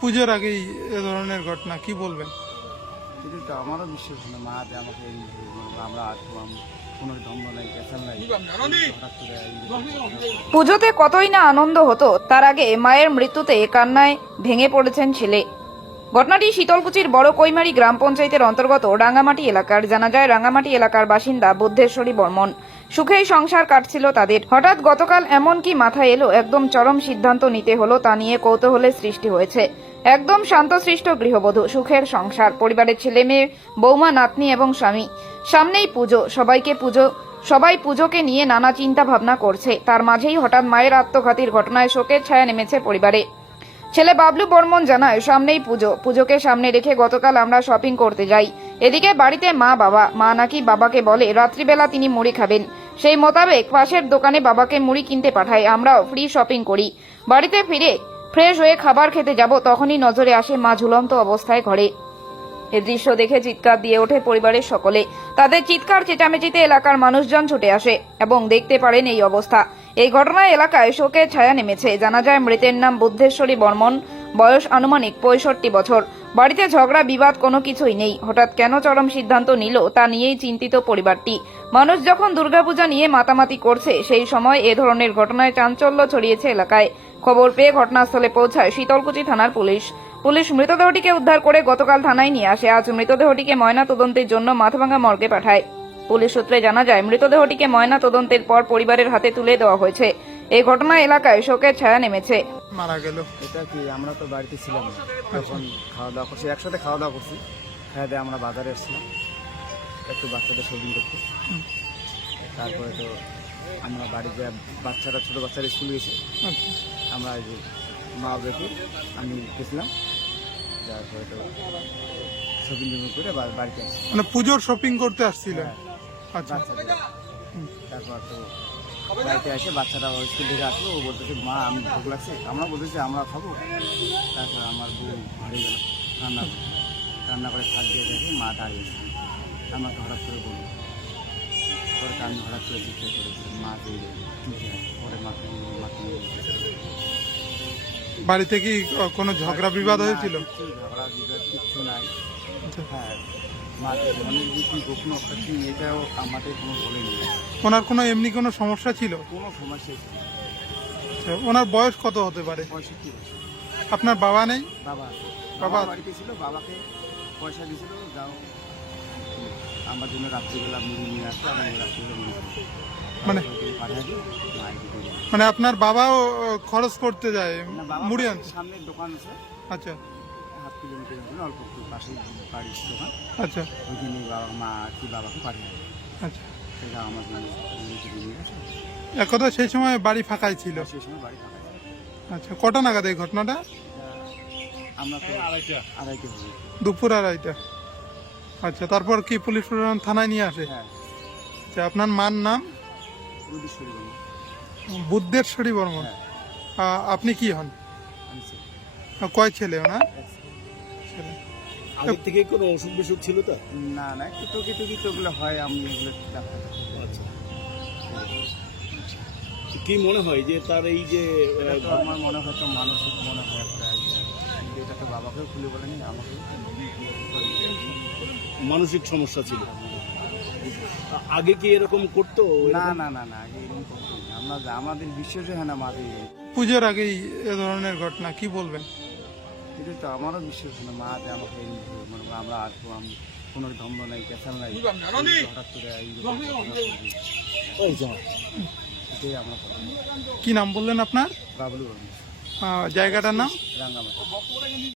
পুজোর আগেই এ ধরনের ঘটনা কি বলবেন? কিন্তু তো আমারও বিশ্বাস হয় না। মা যে আমাকে এই আমরা আসলাম কোনো ধর্ম নাই পেশাল নাই। হঠাৎ করে এই- পুজোতে কতই না আনন্দ হতো তার আগে মায়ের মৃত্যুতে কান্নায় ভেঙে পড়েছেন ছেলে। ঘটনাটি শীতলকুচির বড় কৈমারি গ্রাম পঞ্চায়েতের অন্তর্গত রাঙ্গামাটি এলাকার। জানা যায় রাঙ্গামাটি এলাকার বাসিন্দা বুদ্ধেশ্বরী বর্মন। সুখেই সংসার কাটছিল তাদের। হঠাৎ গতকাল এমন কি মাথায় এলো, একদম চরম সিদ্ধান্ত নিতে হলো তা নিয়ে কৌতূহলের সৃষ্টি হয়েছে। একদম শান্তশিষ্ট গৃহবধূ, সুখের সংসার, পরিবারের ছেলে মেয়ে, বৌমা, নাতনি এবং স্বামী। সামনেই পুজো, সবাইকে পুজো, সবাই পুজোকে নিয়ে নানা চিন্তা ভাবনা করছে। তার মাঝেই হঠাৎ মায়ের আত্মঘাতীর ঘটনায় শোকের ছায়া নেমেছে পরিবারে। ছেলে বাবলু বর্মন জানায়, সামনেই পুজো। পুজোকে সামনে রেখে গতকাল আমরা শপিং করতে যাই। এদিকে বাড়িতে মা বাবা, মা নাকি বাবাকে বলে, রাত্রিবেলা তিনি মুড়ি খাবেন। সেই মোতাবেক পাশের দোকানে বাবাকে মুড়ি কিনতে পাঠায়, আমরাও ফ্রি শপিং করি। বাড়িতে ফিরে ফ্রেশ হয়ে খাবার খেতে যাব, তখনই নজরে আসে মা ঝুলন্ত অবস্থায় ঘরে। এ দৃশ্য দেখে চিৎকার দিয়ে ওঠে পরিবারের সকলে। তাদের চিৎকার চেঁচামেচিতে এলাকার মানুষজন ছুটে আসে এবং দেখতে পারেন এই অবস্থা। এই ঘটনায় এলাকায় শোকের ছায়া নেমেছে। জানা যায়, মৃতের নাম বুদ্ধেশ্বরী বর্মন। বয়স আনুমানিক পঁয়ষট্টি বছর। বাড়িতে ঝগড়া, বিবাদ কোনো কিছুই নেই। হঠাৎ কেন চরম সিদ্ধান্ত নিল, তা নিয়েই চিন্তিত পরিবারটি। মানুষ যখন দুর্গাপূজা নিয়ে মাতামাতি করছে, সেই সময় এ ধরনের ঘটনায় চাঞ্চল্য ছড়িয়েছে এলাকায়। খবর পেয়ে ঘটনাস্থলে পৌঁছায় শীতলকুচি থানার পুলিশ। পুলিশ মৃতদেহটিকে উদ্ধার করে গতকাল থানায় নিয়ে আসে। আজ মৃতদেহটিকে ময়না তদন্তের জন্য মাথাভাঙ্গা মর্গে পাঠায়। পুলিশ সূত্রে জানা যায় মৃতদেহটিকে ময়না তদন্তের পর পরিবারের হাতে তুলে দেওয়া হয়েছে। এই ঘটনা এলাকায় শোকের ছায়া নেমেছে। মারা গেল। এটা কি আমরা তো বাড়িতে ছিলাম না। তখন খাওয়া দাওয়া করছি একসাথে খাওয়া দাওয়া করছি। খাওয়া দিয়ে আমরা বাজারে এসেছিলাম একটু বাচ্চাদের শপিং করতে। তারপরে তো আমরা বাড়িতে বাচ্চারা ছোটো বাচ্চারা স্কুল গেছে। আচ্ছা আমরা এই যে মা বেঁকে আমি গেছিলাম। তারপরে তো শপিং করে বাড়িতে আসছি। মানে পুজোর শপিং করতে আসছিলেন? আচ্ছা। তারপর তো বাড়িতে এসে বাচ্চারা স্কুল থেকে আসলো ও বলতেছে মা আমি ভোগ লাগছে। আমরা বলতেছি আমরা খাব। তারপর আমার বউ হারিয়ে গেল রান্না রান্না করে থাক দিয়ে দেখে মা দাঁড়িয়েছে আমাকে হঠাৎ করে বলল পরে আমি হঠাৎ করে জিজ্ঞেস করেছি মা দিয়ে পরে মাকে মাকে। বাড়িতে কি কোনো ঝগড়া বিবাদ হয়েছিল? ঝগড়া বিবাদ কিচ্ছু নাই। আচ্ছা। হ্যাঁ। এটাও কোনো ওনার কোনো এমনি কোনো সমস্যা ছিল? কোনো আচ্ছা, ওনার বয়স কত হতে পারে? আপনার বাবা নেই? বাবা বাবা ছিল বাবাকে পয়সা দিয়েছিল যাও আমার জন্য রাত্রিবেলা মুড়ি নিয়ে আমি। মানে আপনার বাবাও খরচ করতে যায় মুড়ি আনতে। সামনে দোকান আছে আচ্ছা। কিলোমিটার অল্প একটু বাড়ির দোকান। আচ্ছা। ওইখানে বাবা মা কি বাবাকে পাঠিয়ে দেয়। আচ্ছা। সেটা আমার জন্য মুড়ি নিয়ে গেছে। এক কথা সেই সময় বাড়ি ফাঁকাই ছিল? সেই সময় বাড়ি ফাঁকা ছিল। আচ্ছা কটা নাগাদ এই ঘটনাটা? আমরা তো আড়াইটা। আড়াইটা দুপুর আড়াইটা। আচ্ছা তারপর কি পুলিশ প্রশাসন থানায় নিয়ে আসে? হ্যাঁ। আচ্ছা আপনার মার নাম? বুদ্ধেশ্বরী বর্মন। হ্যাঁ। আপনি কি হন? কয় ছেলে ওনার? আগের থেকে কোনো অসুখ বিসুখ ছিল তো? না না একটু টুকি টুকি তো ওগুলো হয় আমি এগুলো ডাক্তার আচ্ছা। কি মনে হয় যে তার এই যে আমার মনে হয় তো মানসিক মনে হয় একটা ইয়ে। এটা তো বাবাকেও খুলে বলেনি আমাকে মানসিক সমস্যা ছিল। আগে কি এরকম করতো? না না না না আগে এরকম করতো। আমরা আমাদের বিশ্বাসই হয় না মাকে পুজোর আগেই এ ধরনের ঘটনা কি বলবেন? কিন্তু তো আমারও বিশ্বাস না। মা যে আমাকে মানে আমরা আসব আমি কোনো ধম্ব নাই পেশাল নাই। হঠাৎ করে। এটাই আমরা কি নাম বললেন আপনার? বাবলু জায়গাটার নাম? রাঙ্গামাটি।